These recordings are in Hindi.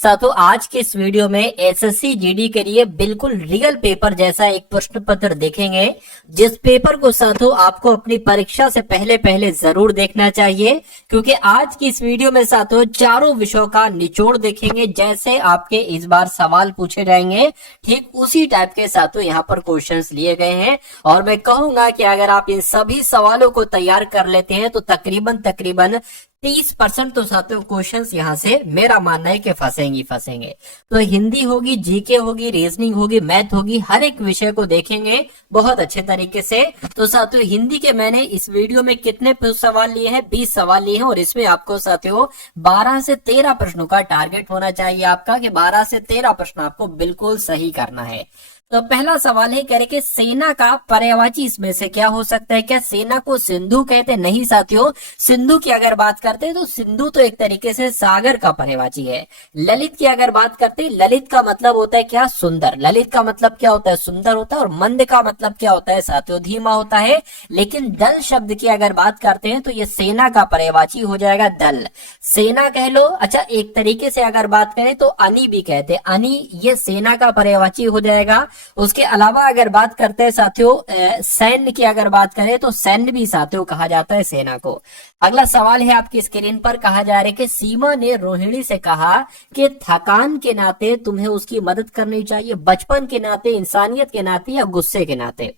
साथियों आज के इस वीडियो में एसएससी जीडी के लिए बिल्कुल रियल पेपर जैसा एक प्रश्न पत्र देखेंगे, जिस पेपर को साथियों आपको अपनी परीक्षा से पहले पहले जरूर देखना चाहिए, क्योंकि आज की इस वीडियो में साथियों चारों विषयों का निचोड़ देखेंगे। जैसे आपके इस बार सवाल पूछे जाएंगे ठीक उसी टाइप के साथियों यहाँ पर क्वेश्चंस लिए गए हैं। और मैं कहूंगा कि अगर आप इन सभी सवालों को तैयार कर लेते हैं तो तकरीबन 30% तो साथियों क्वेश्चंस यहाँ से मेरा मानना है कि फंसेंगे। तो हिंदी होगी, जीके होगी, रीजनिंग होगी, मैथ होगी, हर एक विषय को देखेंगे बहुत अच्छे तरीके से। तो साथियों हिंदी के मैंने इस वीडियो में कितने सवाल लिए हैं? 20 सवाल लिए हैं, और इसमें आपको साथियों 12 से 13 प्रश्नों का टारगेट होना चाहिए आपका, कि 12 से 13 प्रश्न आपको बिल्कुल सही करना है। तो पहला सवाल है, कह रहे कि सेना का पर्यायवाची इसमें से क्या हो सकता है? क्या सेना को सिंधु कहते? नहीं साथियों, सिंधु की अगर बात करते हैं तो सिंधु तो एक तरीके से सागर का पर्यायवाची है। ललित की अगर बात करते हैं, ललित का मतलब होता है क्या? सुंदर। ललित का मतलब क्या होता है? सुंदर होता है। और मंद का मतलब क्या होता है साथियों? धीमा होता है। लेकिन दल शब्द की अगर बात करते हैं तो ये सेना का पर्यायवाची हो जाएगा दल। सेना कह लो। अच्छा, एक तरीके से अगर बात करें तो अनी भी कहते हैं, अनी ये सेना का पर्यायवाची हो जाएगा। उसके अलावा अगर बात करते हैं साथियों सैन्य की अगर बात करें तो सैन्य भी साथियों कहा जाता है सेना को। अगला सवाल है आपकी स्क्रीन पर, कहा जा रहा है कि सीमा ने रोहिणी से कहा कि थकान के नाते तुम्हें उसकी मदद करनी चाहिए, बचपन के नाते, इंसानियत के नाते, या गुस्से के नाते।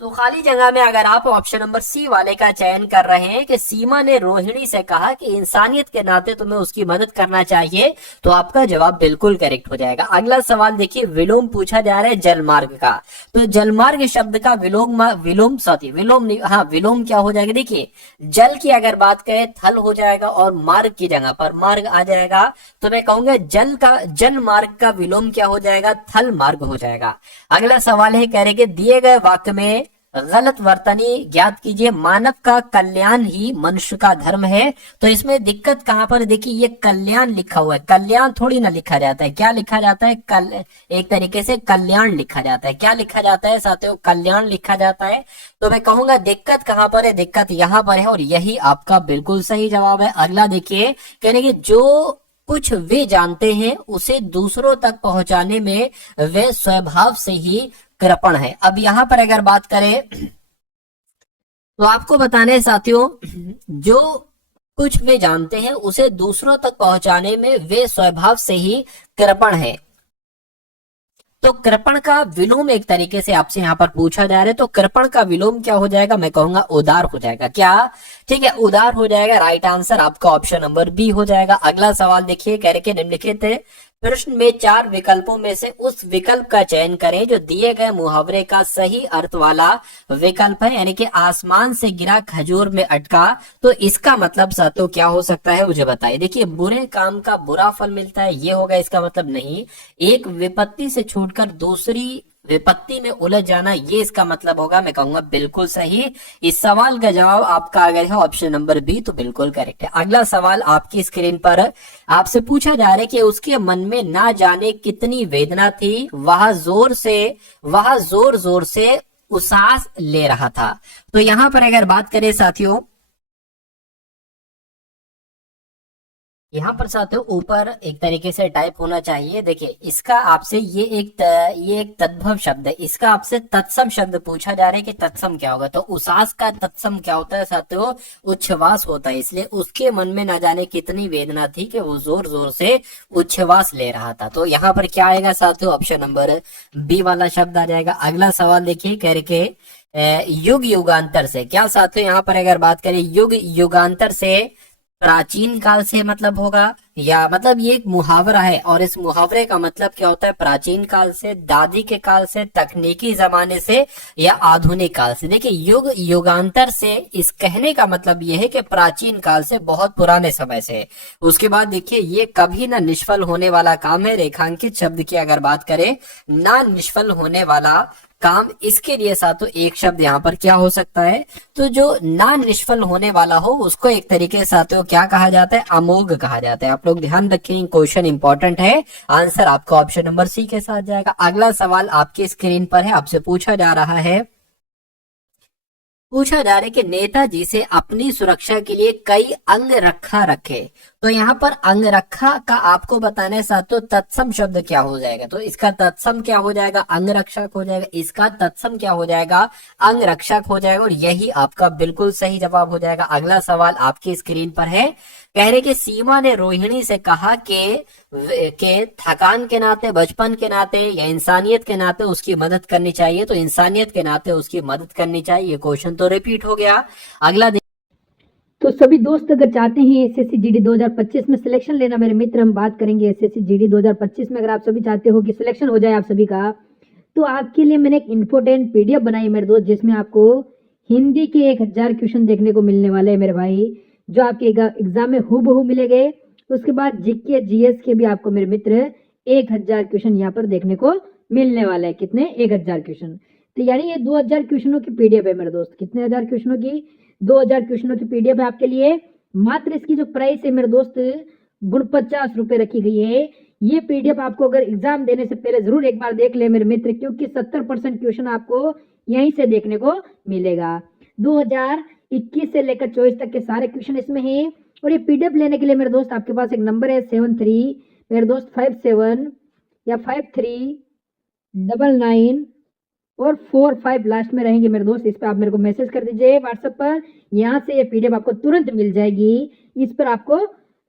तो खाली जगह में अगर आप ऑप्शन नंबर सी वाले का चयन कर रहे हैं कि सीमा ने रोहिणी से कहा कि इंसानियत के नाते तुम्हें उसकी मदद करना चाहिए, तो आपका जवाब बिल्कुल करेक्ट हो जाएगा। अगला सवाल देखिए, विलोम पूछा जा रहा है जलमार्ग का। तो जलमार्ग शब्द का विलोम क्या हो जाएगा? देखिए, जल की अगर बात करें थल हो जाएगा, और मार्ग की जगह पर मार्ग आ जाएगा। तो मैं कहूंगा जल मार्ग का विलोम क्या हो जाएगा? थल मार्ग हो जाएगा। अगला सवाल है, कह रहे कि दिए गए वाक्य में गलत वर्तनी ज्ञात कीजिए। मानव का कल्याण ही मनुष्य का धर्म है। तो इसमें दिक्कत कहां पर? देखिए, ये कल्याण लिखा हुआ है, कल्याण थोड़ी ना लिखा जाता है। क्या लिखा जाता है? एक तरीके से कल्याण लिखा जाता है। क्या लिखा जाता है साथियों? कल्याण लिखा जाता है। तो मैं कहूंगा दिक्कत कहां पर है? दिक्कत यहां पर है, और यही आपका बिल्कुल सही जवाब है। अगला देखिए, कहने की जो कुछ वे जानते हैं उसे दूसरों तक पहुंचाने में वे स्वभाव से ही कृपण है। अब यहां पर अगर बात करें तो आपको बताने हैं साथियों, जो कुछ वे जानते हैं उसे दूसरों तक पहुंचाने में वे स्वभाव से ही कृपण है। तो कृपण का विलोम एक तरीके से आपसे यहाँ पर पूछा जा रहा है, तो कृपण का विलोम क्या हो जाएगा? मैं कहूंगा उदार हो जाएगा। क्या? ठीक है, उदार हो जाएगा। राइट आंसर आपका ऑप्शन नंबर बी हो जाएगा। अगला सवाल देखिए, कह रहे निम्नलिखित प्रश्न में 4 विकल्पों में से उस विकल्प का चयन करें जो दिए गए मुहावरे का सही अर्थ वाला विकल्प है। यानी कि आसमान से गिरा खजूर में अटका, तो इसका मतलब साथियों क्या हो सकता है? मुझे बताइए। देखिए, बुरे काम का बुरा फल मिलता है, ये होगा इसका मतलब? नहीं। एक विपत्ति से छूटकर दूसरी विपत्ति में उलझ जाना, ये इसका मतलब होगा। मैं कहूंगा बिल्कुल सही। इस सवाल का जवाब आपका अगर है ऑप्शन नंबर बी, तो बिल्कुल करेक्ट है। अगला सवाल आपकी स्क्रीन पर आपसे पूछा जा रहा है कि उसके मन में ना जाने कितनी वेदना थी, वह जोर जोर से उसास ले रहा था। तो यहां पर अगर बात करें साथियों, यहाँ पर साथियों ऊपर एक तरीके से टाइप होना चाहिए। देखिए, इसका आपसे ये एक तद्भव शब्द है, इसका आपसे तत्सम शब्द पूछा जा रहा है कि तत्सम क्या होगा। तो उसास का तत्सम क्या होता है साथियों? उच्छ्वास होता है। इसलिए उसके मन में ना जाने कितनी वेदना थी कि वो जोर जोर से उच्छ्वास ले रहा था। तो यहाँ पर क्या आएगा साथियों? ऑप्शन नंबर बी वाला शब्द आ जाएगा। अगला सवाल देखिए, कह के युग युगांतर से, क्या साथियों यहाँ पर अगर बात करें युग युगांतर से प्राचीन काल से मतलब होगा, या मतलब ये एक मुहावरा है, और इस मुहावरे का मतलब क्या होता है? प्राचीन काल से, दादी के काल से, तकनीकी जमाने से, या आधुनिक काल से। देखिए, युग युगांतर से इस कहने का मतलब ये है कि प्राचीन काल से, बहुत पुराने समय से। उसके बाद देखिए, ये कभी ना निष्फल होने वाला काम है। रेखांकित शब्द की अगर बात करें, ना निष्फल होने वाला काम, इसके लिए साथियों एक शब्द यहाँ पर क्या हो सकता है? तो जो ना निष्फल होने वाला हो उसको एक तरीके से साथियों क्या कहा जाता है? अमोघ कहा जाता है। आप लोग ध्यान रखें, क्वेश्चन इंपॉर्टेंट है। आंसर आपका ऑप्शन नंबर सी के साथ जाएगा। अगला सवाल आपकी स्क्रीन पर है, आपसे पूछा जा रहा है पूछा जा रहा है कि नेताजी से अपनी सुरक्षा के लिए कई अंग रखा रखे। तो यहाँ पर अंग रखा का आपको बताने साथ तो तत्सम शब्द क्या हो जाएगा, तो इसका तत्सम क्या हो जाएगा, अंग रक्षक हो जाएगा। इसका तत्सम क्या हो जाएगा, अंग रक्षक हो जाएगा, और यही आपका बिल्कुल सही जवाब हो जाएगा। अगला सवाल आपकी स्क्रीन पर है, कह रहे कि सीमा ने रोहिणी से कहा कि थकान के नाते, बचपन के नाते या इंसानियत के नाते उसकी मदद करनी चाहिए। तो इंसानियत के नाते उसकी मदद करनी चाहिए। क्वेश्चन तो रिपीट हो गया। अगला तो सभी दोस्त अगर चाहते हैं एसएससी जीडी 2025 में सिलेक्शन लेना, मेरे मित्र हम बात करेंगे एसएससी जीडी 2025 में, अगर आप सभी चाहते हो कि सिलेक्शन हो जाए आप सभी का, तो आपके लिए मैंने एक इंपोर्टेंट पीडीएफ बनाई मेरे दोस्त, जिसमें आपको हिंदी के 1000 क्वेश्चन देखने को मिलने वाले हैं मेरे भाई, जो आपके एग्जाम में हूबहू मिलेंगे। उसके बाद जीके जीएस के भी आपको मेरे मित्र 1000 क्वेश्चन यहाँ पर देखने को मिलने वाले हैं। कितने, 1000 क्वेश्चन। तो यानी ये 2000 क्वेश्चनों की पीडीएफ है मेरे दोस्त। कितने हजार क्वेश्चनों की, 2000 क्वेश्चनों की पीडीएफ है आपके लिए। मात्र इसकी जो प्राइस है मेरे दोस्त 50 रुपए रखी गई है। ये पीडीएफ आपको अगर एग्जाम देने से पहले जरूर एक बार देख ले मेरे मित्र, क्योंकि 70% क्वेश्चन आपको यहीं से देखने को मिलेगा। 2021 से लेकर 24 तक के सारे क्वेश्चन इसमें हैं। और ये पीडीएफ लेने के लिए मेरे दोस्त आपके पास एक नंबर है 73 मेरे दोस्त 57 या 5399 और 45 लास्ट में रहेंगे मेरे दोस्त। इस पर आप मेरे को मैसेज कर दीजिए व्हाट्सएप पर, यहाँ से ये पीडीएफ आपको तुरंत मिल जाएगी। इस पर आपको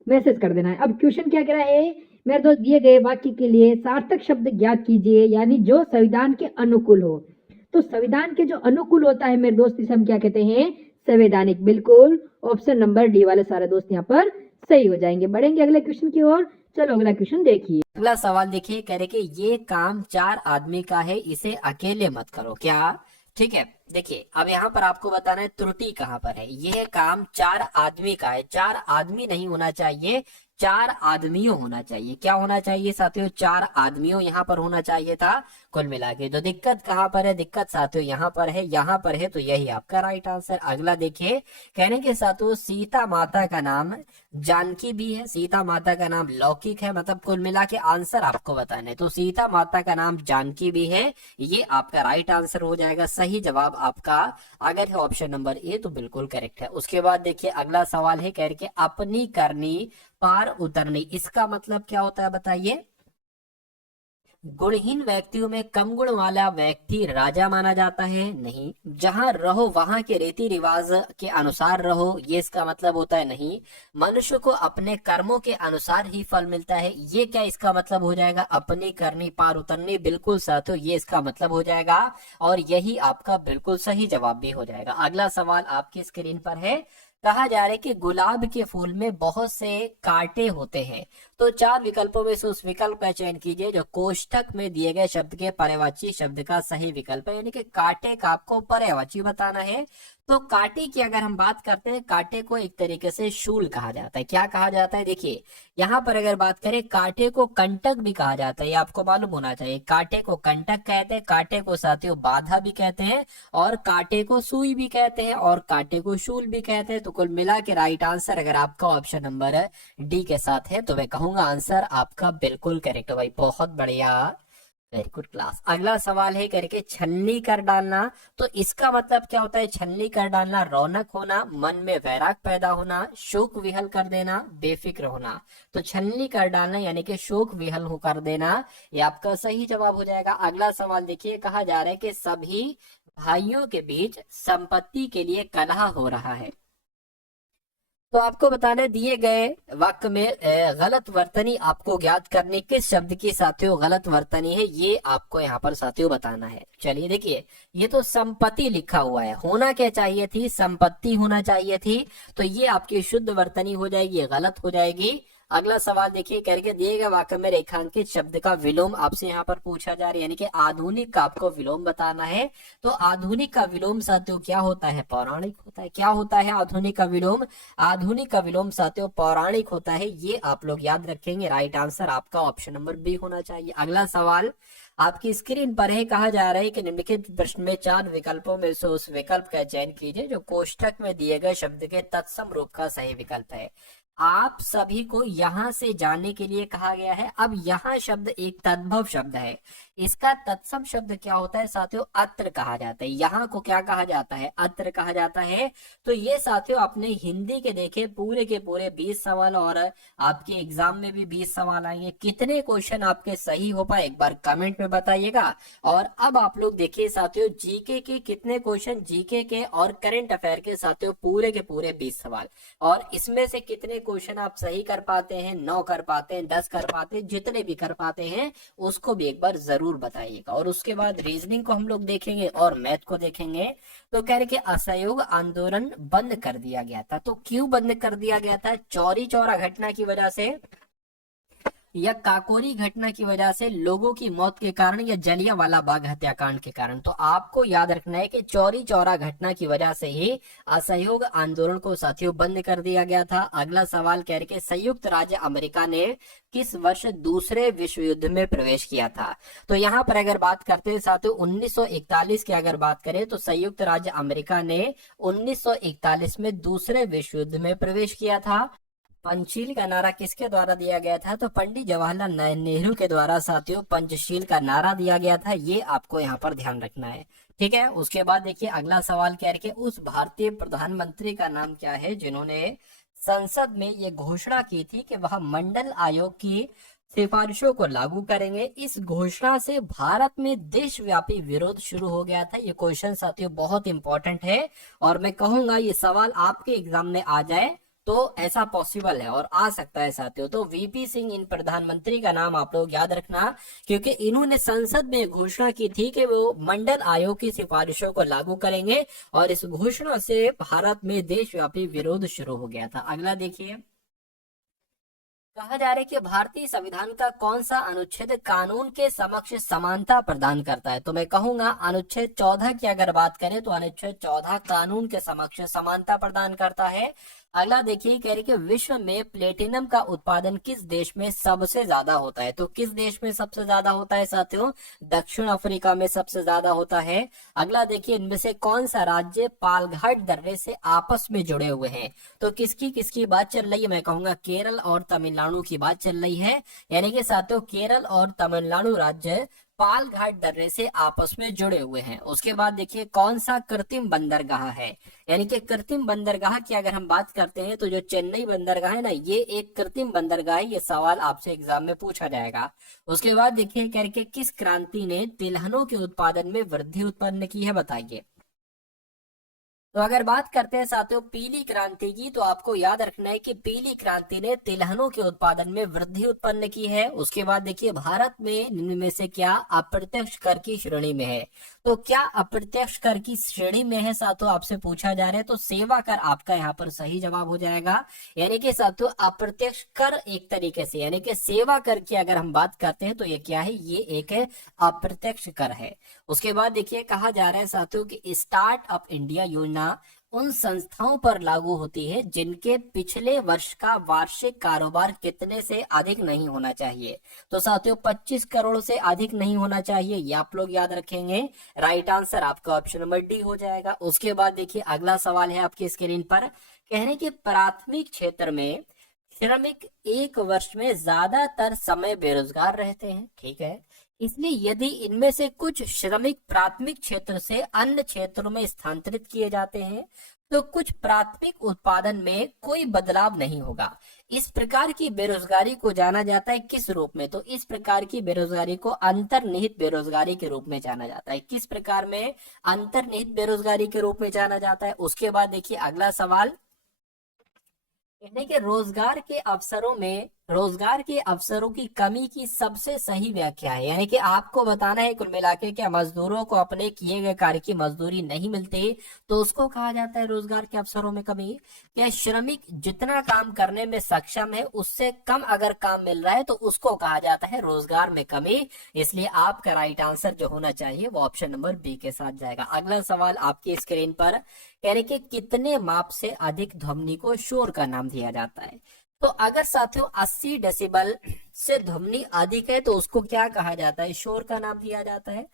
मैसेज कर देना है। अब क्वेश्चन क्या कह रहा है मेरे दोस्त, दिए गए वाक्य के लिए सार्थक शब्द ज्ञात कीजिए, यानी जो संविधान के अनुकूल हो। तो संविधान के जो अनुकूल होता है मेरे दोस्त, इसे हम क्या कहते हैं, संवैधानिक। बिल्कुल ऑप्शन नंबर डी वाले सारे दोस्त यहाँ पर सही हो जाएंगे। बढ़ेंगे अगले क्वेश्चन की ओर। चलो अगला क्वेश्चन देखिए। अगला सवाल देखिए, कह रहे कि ये काम 4 आदमी का है, इसे अकेले मत करो। क्या, ठीक है। देखिए अब यहाँ पर आपको बताना है त्रुटि कहाँ पर है। यह काम 4 आदमी का है, 4 आदमी नहीं होना चाहिए, 4 आदमियों होना चाहिए। क्या होना चाहिए साथियों, 4 आदमियों यहाँ पर होना चाहिए था कुल मिला के। तो दिक्कत कहाँ पर है, दिक्कत साथियों यहाँ पर है, यहाँ पर है, तो यही आपका राइट आंसर। अगला देखिए, कहने के साथियों सीता माता का नाम जानकी भी है, सीता माता का नाम लौकिक है, मतलब कुल मिला के आंसर आपको बताने। तो सीता माता का नाम जानकी भी है, ये आपका राइट आंसर हो जाएगा। सही जवाब आपका अगर है ऑप्शन नंबर ए तो बिल्कुल करेक्ट है। उसके बाद देखिए अगला सवाल है, कह रहे कि अपनी करनी पार उतरनी, इसका मतलब क्या होता है बताइए। गुणहीन व्यक्तियों में कम गुण वाला व्यक्ति राजा माना जाता है, नहीं। जहां रहो वहां के रीति रिवाज के अनुसार रहो, ये इसका मतलब होता है, नहीं। मनुष्य को अपने कर्मों के अनुसार ही फल मिलता है, ये क्या इसका मतलब हो जाएगा, अपनी करनी पार उतरनी, बिल्कुल साथियों ये इसका मतलब हो जाएगा। और यही आपका बिल्कुल सही जवाब भी हो जाएगा। अगला सवाल आपकी स्क्रीन पर है, कहा जा रहा है कि गुलाब के फूल में बहुत से कांटे होते हैं। तो 4 विकल्पों में से उस विकल्प का चयन कीजिए जो कोष्ठक में दिए गए शब्द के पर्यायवाची शब्द का सही विकल्प है। यानी कि कांटे का आपको पर्यायवाची बताना है। तो कांटे की अगर हम बात करते हैं, कांटे को एक तरीके से शूल कहा जाता है। क्या कहा जाता है, देखिए यहाँ पर अगर बात करें, कांटे को कंटक भी कहा जाता है, ये आपको मालूम होना चाहिए। कांटे को कंटक कहते हैं, कांटे को साथियों बाधा भी कहते हैं, और कांटे को सुई भी कहते हैं, और कांटे को शूल भी कहते हैं। तो कुल मिला के राइट आंसर अगर आपका ऑप्शन नंबर डी के साथ है तो मैं कहूंगा आंसर आपका बिल्कुल करेक्ट है भाई, बहुत बढ़िया, वेरी गुड क्लास। अगला सवाल है करके छन्नी कर डालना, तो इसका मतलब क्या होता है, छन्नी कर डालना, रौनक होना, मन में वैराग पैदा होना, शोक विहल कर देना, बेफिक्र होना। तो छन्नी कर डालना यानी कि शोक विहल हो कर देना, ये आपका सही जवाब हो जाएगा। अगला सवाल देखिए, कहा जा रहा है कि सभी भाइयों के बीच संपत्ति के लिए कलह हो रहा है। तो आपको बताने दिए गए वाक्य में गलत वर्तनी आपको ज्ञात करने किस शब्द की साथियों गलत वर्तनी है, ये आपको यहाँ पर साथियों बताना है। चलिए देखिए, ये तो संपत्ति लिखा हुआ है, होना क्या चाहिए थी, संपत्ति होना चाहिए थी। तो ये आपकी शुद्ध वर्तनी हो जाएगी, गलत हो जाएगी। अगला सवाल देखिए, करके दिए गए वाक्य में रेखांकित शब्द का विलोम आपसे यहाँ पर पूछा जा रहा है, यानी कि आधुनिक का आपको विलोम बताना है। तो आधुनिक का विलोम साथियों क्या होता है, पौराणिक होता है। क्या होता है आधुनिक का विलोम, आधुनिक का विलोम साथियों पौराणिक होता है, ये आप लोग याद रखेंगे। राइट आंसर आपका ऑप्शन नंबर बी होना चाहिए। अगला सवाल आपकी स्क्रीन पर है, कहा जा रहा है कि निम्नलिखित प्रश्न में 4 विकल्पों में से उस विकल्प का चयन कीजिए जो कोष्ठक में दिए गए शब्द के तत्सम रूप का सही विकल्प है। आप सभी को यहाँ से जाने के लिए कहा गया है। अब यहाँ शब्द एक तद्भव शब्द है, इसका तत्सम शब्द क्या होता है साथियों, अत्र कहा जाता है। यहाँ को क्या कहा जाता है, अत्र कहा जाता है। तो ये साथियों आपने हिंदी के देखे पूरे के पूरे 20 सवाल, और आपके एग्जाम में भी 20 सवाल आएंगे। कितने क्वेश्चन आपके सही हो पाए एक बार कमेंट में बताइएगा। और अब आप लोग देखिए साथियों, जीके के कितने क्वेश्चन, जीके के और करंट अफेयर के साथियों पूरे के पूरे 20 सवाल, और इसमें से कितने क्वेश्चन आप सही कर पाते हैं, 9 कर पाते हैं, 10 कर पाते हैं, जितने भी कर पाते हैं उसको भी एक बार जरूर बताइएगा। और उसके बाद रीजनिंग को हम लोग देखेंगे और मैथ को देखेंगे। तो कह रहे कि असहयोग आंदोलन बंद कर दिया गया था, तो क्यों बंद कर दिया गया था, चौरी चौरा घटना की वजह से, या काकोरी घटना की वजह से, लोगों की मौत के कारण, या जलियांवाला बाग हत्याकांड के कारण। तो आपको याद रखना है कि चौरी चौरा घटना की वजह से ही असहयोग आंदोलन को साथियों बंद कर दिया गया था। अगला सवाल कह रहे कि संयुक्त राज्य अमेरिका ने किस वर्ष दूसरे विश्व युद्ध में प्रवेश किया था। तो यहाँ पर अगर बात करते हैं साथियों 1941 की अगर बात करें, तो संयुक्त राज्य अमेरिका ने 1941 में दूसरे विश्व युद्ध में प्रवेश किया था। पंचशील का नारा किसके द्वारा दिया गया था, तो पंडित जवाहरलाल नेहरू के द्वारा साथियों पंचशील का नारा दिया गया था। ये आपको यहाँ पर ध्यान रखना है, ठीक है। उसके बाद देखिए अगला सवाल क्या है कि उस भारतीय प्रधानमंत्री का नाम क्या है जिन्होंने संसद में ये घोषणा की थी कि वह मंडल आयोग की सिफारिशों को लागू करेंगे। इस घोषणा से भारत में देशव्यापी विरोध शुरू हो गया था। ये क्वेश्चन साथियों बहुत इंपॉर्टेंट है, और मैं कहूंगा ये सवाल आपके एग्जाम में आ जाए तो ऐसा पॉसिबल है और आ सकता है साथियों। तो वीपी सिंह इन प्रधानमंत्री का नाम आप लोग याद रखना, क्योंकि इन्होंने संसद में घोषणा की थी कि वो मंडल आयोग की सिफारिशों को लागू करेंगे, और इस घोषणा से भारत में देशव्यापी विरोध शुरू हो गया था। अगला देखिए, कहा जा रहा है कि भारतीय संविधान का कौन सा अनुच्छेद कानून के समक्ष समानता प्रदान करता है। तो मैं कहूंगा अनुच्छेद 14 की अगर बात करें तो अनुच्छेद 14 कानून के समक्ष समानता प्रदान करता है। अगला देखिए, कह रही कि विश्व में प्लेटिनम का उत्पादन किस देश में सबसे ज्यादा होता है। तो किस देश में सबसे ज्यादा होता है साथियों, दक्षिण अफ्रीका में सबसे ज्यादा होता है। अगला देखिए, इनमें से कौन सा राज्य पालघाट दर्रे से आपस में जुड़े हुए हैं। तो किसकी किसकी बात चल रही है, मैं कहूंगा केरल और तमिलनाडु की बात चल रही है। यानी कि साथियों केरल और तमिलनाडु राज्य पालघाट दर्रे से आपस में जुड़े हुए हैं। उसके बाद देखिए कौन सा कृत्रिम बंदरगाह है, यानी कि कृत्रिम बंदरगाह की अगर हम बात करते हैं तो जो चेन्नई बंदरगाह है ना, ये एक कृत्रिम बंदरगाह है। ये सवाल आपसे एग्जाम में पूछा जाएगा। उसके बाद देखिए करके किस क्रांति ने तिलहनों के उत्पादन में वृद्धि उत्पन्न की है, बताइए। तो अगर बात करते हैं साथियों पीली क्रांति की, तो आपको याद रखना है कि पीली क्रांति ने तिलहनों के उत्पादन में वृद्धि उत्पन्न की है। उसके बाद देखिए भारत में निम्न में से क्या अप्रत्यक्ष कर की श्रेणी में है। तो क्या अप्रत्यक्ष कर की श्रेणी में है साथियों, आपसे पूछा जा रहा है। तो सेवा कर आपका यहाँ पर सही जवाब हो जाएगा। यानी कि साथियों अप्रत्यक्ष कर एक तरीके से, यानी कि सेवा कर की अगर हम बात करते हैं तो ये क्या है, ये एक अप्रत्यक्ष कर है। उसके बाद देखिए कहा जा रहा है साथियों कि स्टार्ट अप इंडिया योजना उन संस्थाओं पर लागू होती है जिनके पिछले वर्ष का वार्षिक कारोबार कितने से अधिक नहीं होना चाहिए। तो साथियों 25 करोड़ से अधिक नहीं होना चाहिए, ये आप लोग याद रखेंगे। राइट आंसर आपका ऑप्शन नंबर डी हो जाएगा। उसके बाद देखिए अगला सवाल है आपकी स्क्रीन पर, कहने के प्राथमिक क्षेत्र में श्रमिक एक वर्ष में ज्यादातर समय बेरोजगार रहते हैं, ठीक है। इसलिए यदि इनमें से कुछ श्रमिक प्राथमिक क्षेत्र से अन्य क्षेत्रों में स्थानांतरित किए जाते हैं तो कुछ प्राथमिक उत्पादन में कोई बदलाव नहीं होगा। इस प्रकार की बेरोजगारी को जाना जाता है किस रूप में, तो इस प्रकार की बेरोजगारी को अंतर्निहित बेरोजगारी के रूप में जाना जाता है। किस प्रकार में, अंतर्निहित बेरोजगारी के रूप में जाना जाता है। उसके बाद देखिए अगला सवाल, यानी कि रोजगार के अवसरों की कमी की सबसे सही व्याख्या है। यानी कि आपको बताना है कुल मिला के क्या मजदूरों को अपने किए गए कार्य की मजदूरी नहीं मिलती तो उसको कहा जाता है रोजगार के अवसरों में कमी। क्या श्रमिक जितना काम करने में सक्षम है उससे कम अगर काम मिल रहा है तो उसको कहा जाता है रोजगार में कमी। इसलिए आपका राइट आंसर जो होना चाहिए वो ऑप्शन नंबर बी के साथ जाएगा। अगला सवाल आपकी स्क्रीन पर, यानी कि कितने माप से अधिक ध्वनि को शोर का नाम दिया जाता है। तो अगर साथियों 80 डेसिबल से ध्वनि अधिक है तो उसको क्या कहा जाता है, शोर का नाम दिया जाता है।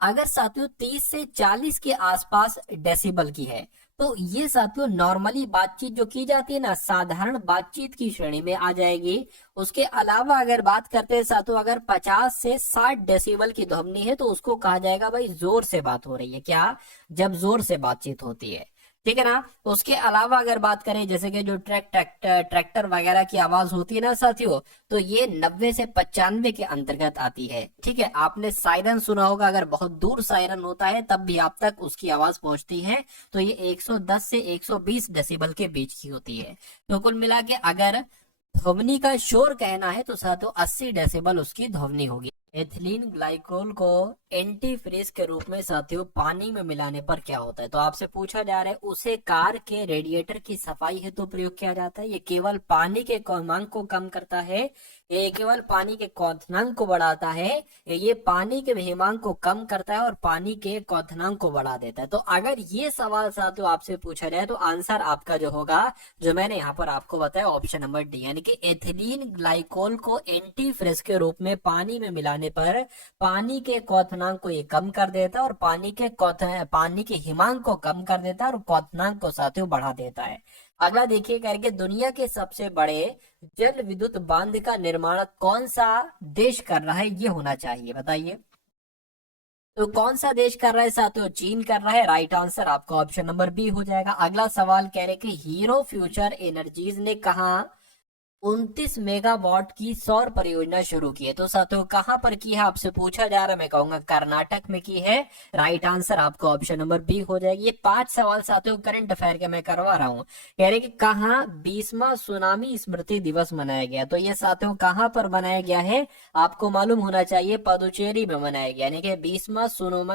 अगर साथियों 30 से 40 के आसपास डेसिबल की है तो ये साथियों नॉर्मली बातचीत जो की जाती है ना, साधारण बातचीत की श्रेणी में आ जाएगी। उसके अलावा अगर बात करते हैं साथियों, अगर 50 से 60 डेसिबल की ध्वनि है तो उसको कहा जाएगा भाई जोर से बात हो रही है। क्या? जब जोर से बातचीत होती है, ठीक है ना। उसके अलावा अगर बात करें जैसे कि जो ट्रैक्टर वगैरह की आवाज होती है ना साथियों, तो ये 90 से 95 के अंतर्गत आती है। ठीक है, आपने सायरन सुना होगा, अगर बहुत दूर सायरन होता है तब भी आप तक उसकी आवाज पहुंचती है, तो ये 110 से 120 डेसिबल के बीच की होती है। तो कुल मिला के अगर ध्वनि का शोर कहना है तो साथियों 80 डेसिबल उसकी ध्वनि होगी। एथिलीन ग्लाइकोल को एंटी फ्रीज के रूप में साथियों पानी में मिलाने पर क्या होता है? तो आपसे पूछा जा रहा है उसे कार के रेडिएटर की सफाई हेतु प्रयोग किया जाता है। ये केवल पानी के क्वथनांक को कम करता है, ये केवल पानी के क्वथनांक को बढ़ाता है, ये पानी के हिमांक को कम करता है और पानी के क्वथनांक को बढ़ा देता है। तो अगर ये सवाल साथियों आपसे पूछा जाए तो आंसर आपका जो होगा, जो मैंने यहाँ पर आपको बताया, ऑप्शन नंबर डी, यानी कि एथिलीन ग्लाइकोल को एंटी फ्रीज के रूप में पानी में मिलाने पर पानी के क्वथनांक को ये कम कर देता है और पानी के हिमांक को कम कर देता है और क्वथनांक को साथियों बढ़ा देता है। अगला देखिए करके, दुनिया के सबसे बड़े जल विद्युत बांध का निर्माण कौन सा देश कर रहा है? ये होना चाहिए, बताइए। तो कौन सा देश कर रहा है साथियों? चीन कर रहा है। राइट आंसर आपका ऑप्शन नंबर बी हो जाएगा। अगला सवाल कह रहे कि हीरो फ्यूचर एनर्जीज ने कहा 29 मेगावाट की सौर परियोजना शुरू की है? तो साथियों कहां पर की है आपसे पूछा जा रहा है, मैं कहूंगा कर्नाटक में की है। राइट आंसर आपका ऑप्शन नंबर बी हो जाएगी। ये 5 सवाल साथियों करंट अफेयर के मैं करवा रहा हूं। कह रहे कि कहां 20वां सुनामी स्मृति दिवस मनाया गया? तो ये साथियों कहां पर मनाया गया है आपको मालूम होना चाहिए, पुदुचेरी में मनाया गया। यानी कि 20वां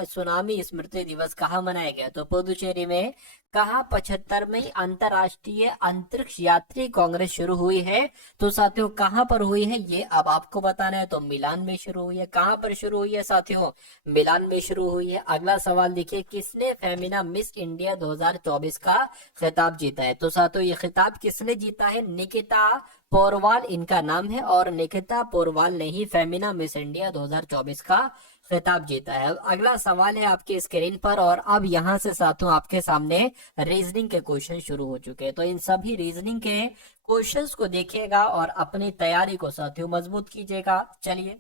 सुनामी स्मृति दिवस कहां मनाया गया? तो पुदुचेरी में। कहा 75वीं अंतरराष्ट्रीय अंतरिक्ष यात्री कांग्रेस शुरू हुई है? तो साथियों कहां पर हुई है ये अब आपको बताना है। तो मिलान में शुरू हुई है। कहां पर शुरू हुई है साथियों? मिलान में शुरू हुई है। अगला सवाल देखिए, किसने फेमिना मिस इंडिया 2024 का खिताब जीता है? तो साथियों ये खिताब किसने जीता है? निकिता पोरवाल इनका नाम है, और निकिता पोरवाल ने ही फेमिना मिस इंडिया 2024 का खिताब जीता है। अगला सवाल है आपके स्क्रीन पर, और अब यहां से साथियों आपके सामने रीजनिंग के क्वेश्चन शुरू हो चुके हैं। तो इन सभी रीजनिंग के क्वेश्चंस को देखिएगा और अपनी तैयारी को साथियों मजबूत कीजिएगा। चलिए,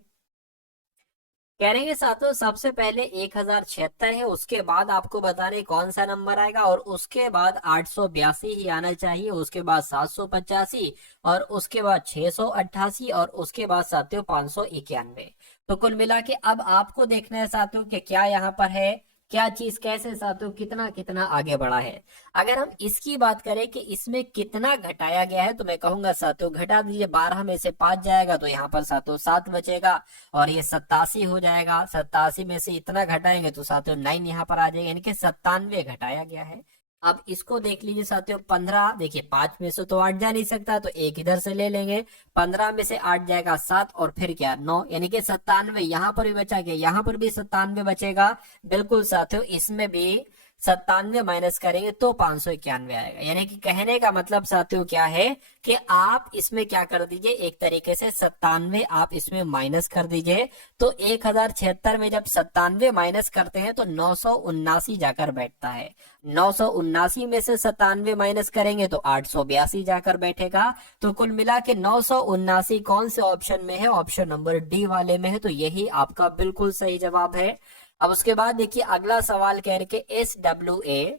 कह रहे हैं साथियों सबसे पहले 1076 है, उसके बाद आपको बता रहे कौन सा नंबर आएगा, और उसके बाद 882 ही आना चाहिए, उसके बाद 785, और उसके बाद 688, और उसके बाद साथियों 591। तो कुल मिला के अब आपको देखना है साथियों कि क्या यहाँ पर है, क्या चीज कैसे साथियों कितना कितना आगे बढ़ा है। अगर हम इसकी बात करें कि इसमें कितना घटाया गया है, तो मैं कहूंगा साथियों घटा दीजिए। 12 में से 5 जाएगा तो यहाँ पर साथियों 7 बचेगा, और ये 87 हो जाएगा। 87 में से इतना घटाएंगे तो साथियों 9 यहाँ पर आ जाएगा, यानी कि 97 घटाया गया है। अब इसको देख लीजिए साथियों 15, देखिए 5 में से तो 8 जा नहीं सकता, तो एक इधर से ले लेंगे। 15 में से 8 जाएगा 7, और फिर क्या 9, यानी कि 97 यहाँ पर भी बचा गया, यहाँ पर भी 97 बचेगा। बिल्कुल साथियों इसमें भी 97 माइनस करेंगे तो 591 आएगा। यानी कि कहने का मतलब साथियों क्या है कि आप इसमें क्या कर दीजिए, एक तरीके से 97 आप इसमें माइनस कर दीजिए। तो 1076 में जब 97 माइनस करते हैं तो 979 जाकर बैठता है। 979 में से 97 माइनस करेंगे तो 882 जाकर बैठेगा। तो कुल मिला के 979 कौन से ऑप्शन में है? ऑप्शन नंबर डी वाले में है। तो यही आपका बिल्कुल सही जवाब है। अब उसके बाद देखिए अगला सवाल कह रहे कि SWAUYC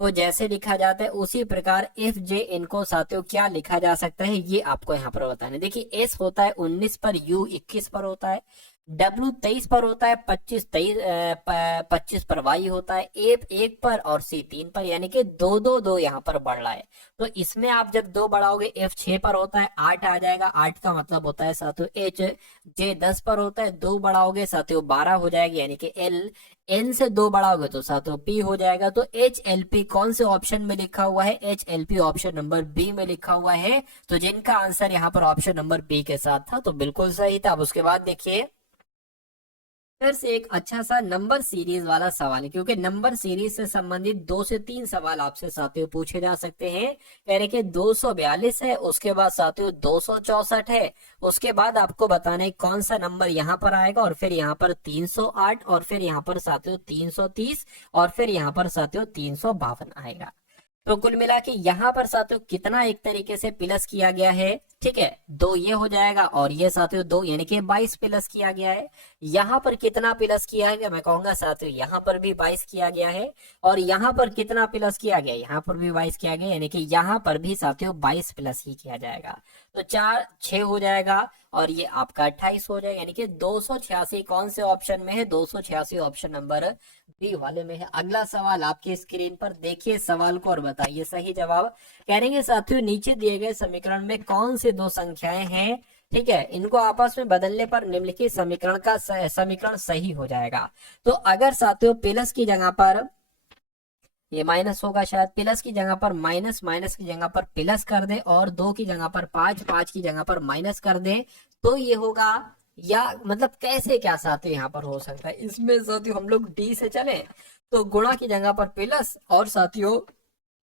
को जैसे लिखा जाता है उसी प्रकार FJ इनको साथियों क्या लिखा जा सकता है, ये आपको यहाँ पर बताना है। देखिए S होता है 19 पर, U 21 पर होता है, W 23 पर होता है, 25 पर Y होता है, F 1 पर और C 3 पर, यानी कि 2 यहाँ पर बढ़ रहा है। तो इसमें आप जब 2 बढ़ाओगे, F 6 पर होता है, 8 आ जाएगा, 8 का मतलब होता है साथियों H। J 10 पर होता है, 2 बढ़ाओगे साथियों 12 हो जाएगी, यानी कि L। N से 2 बढ़ाओगे तो साथियों P हो जाएगा। तो HLP कौन से ऑप्शन में लिखा हुआ है? HLP ऑप्शन नंबर बी में लिखा हुआ है। तो जिनका आंसर यहाँ पर ऑप्शन नंबर बी के साथ था तो बिल्कुल सही था। अब उसके बाद देखिए फिर से एक अच्छा सा नंबर सीरीज वाला सवाल है, क्योंकि नंबर सीरीज से संबंधित 2 से 3 सवाल आपसे साथियों पूछे जा सकते हैं। कह रहे कि 242 है, उसके बाद साथियों 264 है, उसके बाद आपको बताना है कौन सा नंबर यहाँ पर आएगा, और फिर यहाँ पर 308, और फिर यहाँ पर साथियों 330, और फिर यहाँ पर साथियों 352 आएगा। तो कुल मिला के यहाँ पर साथियों कितना एक तरीके से प्लस किया गया है, ठीक है, 2 ये हो जाएगा, और ये साथियों 2 यानी कि 22 प्लस किया गया है। यहाँ पर कितना प्लस किया है, मैं कहूंगा साथियों यहाँ पर भी 22 किया गया है, और यहाँ पर कितना प्लस किया गया, यहाँ पर भी 22 किया गया, यानी कि यहाँ पर भी साथियों 22 प्लस ही किया जाएगा। तो 4 6 हो जाएगा, और ये आपका 28 हो जाएगा, यानी कि 286 कौन से ऑप्शन में है, 286 ऑप्शन नंबर बी वाले में है। अगला सवाल आपकी स्क्रीन पर देखिए सवाल को और बताइए सही जवाब। कहेंगे साथियों नीचे दिए गए समीकरण में कौन से दो संख्याएं हैं, ठीक है, इनको आपस में बदलने पर निम्नलिखित समीकरण का समीकरण सही हो जाएगा। तो अगर साथियों प्लस की जगह पर ये माइनस होगा, शायद प्लस की जगह पर माइनस, माइनस की जगह पर प्लस कर दे, और 2 की जगह पर 5, 5 की जगह पर माइनस कर दे, तो ये होगा। या मतलब कैसे क्या साथियों यहाँ पर हो सकता है, इसमें साथियों हम लोग डी से चले तो गुणा की जगह पर प्लस, और साथियों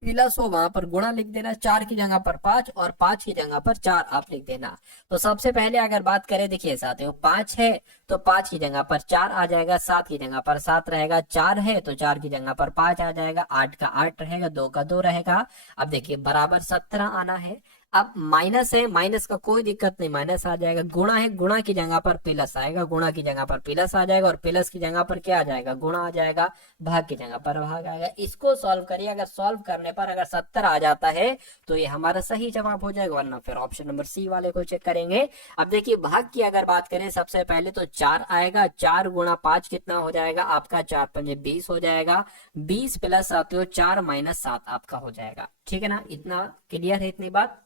प्लस हो वहां पर गुणा लिख देना, 4 की जगह पर 5 और 5 की जगह पर 4 आप लिख देना। तो सबसे पहले अगर बात करें, देखिए साथियों 5 है तो 5 की जगह पर 4 आ जाएगा, 7 की जगह पर 7 रहेगा, 4 है तो 4 की जगह पर 5 आ जाएगा, 8 का 8 रहेगा, 2 का 2 रहेगा। अब देखिए बराबर 17 आना है। अब माइनस है, माइनस का कोई दिक्कत नहीं, माइनस आ जाएगा। गुणा है, गुणा की जगह पर प्लस आएगा, गुणा की जगह पर प्लस आ जाएगा, और प्लस की जगह पर क्या आ जाएगा, गुणा आ जाएगा, भाग की जगह पर भाग आएगा। इसको सॉल्व करिए, अगर सॉल्व करने पर अगर 70 आ जाता है तो ये हमारा सही जवाब हो जाएगा, वरना फिर ऑप्शन नंबर सी वाले को चेक करेंगे। अब देखिए भाग की अगर बात करें सबसे पहले तो 4 आएगा, 4 गुणा 5 कितना हो जाएगा आपका, 4 पंजे 20 हो जाएगा, 20 प्लस साथियों 4 माइनस 7 आपका हो जाएगा। ठीक है ना, इतना क्लियर है इतनी बात,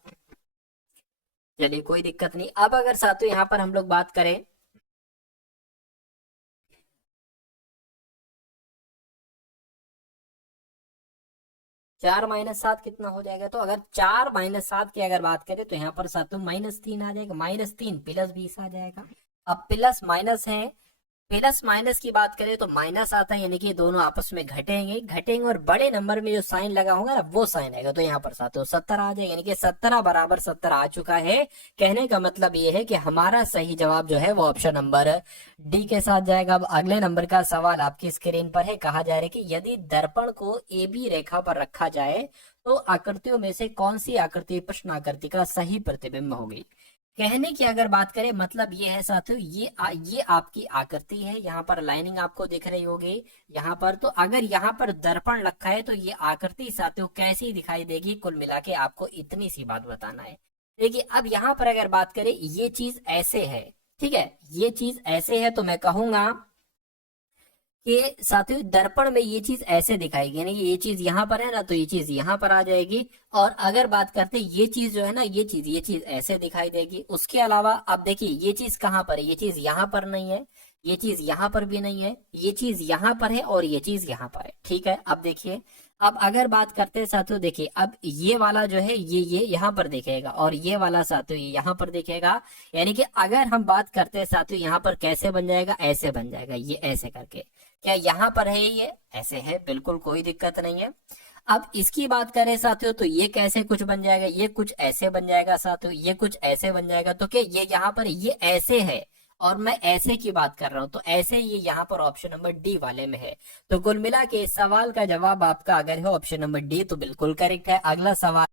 चलिए कोई दिक्कत नहीं। अब अगर साथियों यहाँ पर हम लोग बात करें, चार माइनस 7 कितना हो जाएगा, तो अगर 4 माइनस 7 की अगर बात करें तो यहाँ पर साथियों -3 आ जाएगा, -3 प्लस 20 आ जाएगा। अब प्लस माइनस है, प्लस माइनस की बात करें तो माइनस आता है, यानी कि दोनों आपस में घटेंगे, घटेंगे और बड़े नंबर में जो साइन लगा होगा ना वो साइन आएगा, तो यहाँ पर साथियों 70 आ जाएगा, यानी कि 17 बराबर 70 आ चुका है। कहने का मतलब ये है कि हमारा सही जवाब जो है वो ऑप्शन नंबर डी के साथ जाएगा। अब अगले नंबर का सवाल आपकी स्क्रीन पर है, कहा जा रहा है कि यदि दर्पण को ए बी रेखा पर रखा जाए तो आकृतियों में से कौन सी आकृति प्रश्न आकृति का सही प्रतिबिंब होगी। कहने की अगर बात करें मतलब ये है साथियों, ये आपकी आकृति है, यहाँ पर लाइनिंग आपको दिख रही होगी यहाँ पर। तो अगर यहाँ पर दर्पण रखा है तो ये आकृति साथियों कैसी दिखाई देगी, कुल मिला के आपको इतनी सी बात बताना है। देखिए अब यहाँ पर अगर बात करें ये चीज ऐसे है, ठीक है, ये चीज ऐसे है, तो मैं कहूंगा कि साथियों दर्पण में ये चीज ऐसे दिखाएगी, यानी ये चीज यहाँ पर है ना तो ये चीज यहाँ पर आ जाएगी। और अगर बात करते हैं ये चीज जो है ना, ये चीज ऐसे दिखाई देगी। उसके अलावा अब देखिए ये चीज कहाँ पर है, ये चीज यहाँ पर नहीं है, ये चीज यहाँ पर भी नहीं है, ये चीज यहाँ पर है और ये चीज यहाँ पर है। ठीक है, अब देखिए अब अगर बात करते हैं साथियों, देखिए अब ये वाला जो है ये यहाँ पर दिखेगा, और ये वाला साथियों ये यहाँ पर दिखेगा। यानी कि अगर हम बात करते हैं साथियों यहाँ पर कैसे बन जाएगा, ऐसे बन जाएगा, ये ऐसे करके। क्या यहाँ पर है ये ऐसे है, बिल्कुल कोई दिक्कत नहीं है। अब इसकी बात करें साथियों तो ये कैसे कुछ बन जाएगा, ये कुछ ऐसे बन जाएगा साथियों, ये कुछ ऐसे बन जाएगा। तो क्या ये यहाँ पर ये ऐसे है और मैं ऐसे की बात कर रहा हूं, तो ऐसे ये यहाँ पर ऑप्शन नंबर डी वाले में है। तो कुल मिला के इस सवाल का जवाब आपका अगर है ऑप्शन नंबर डी तो बिल्कुल करेक्ट है। अगला सवाल,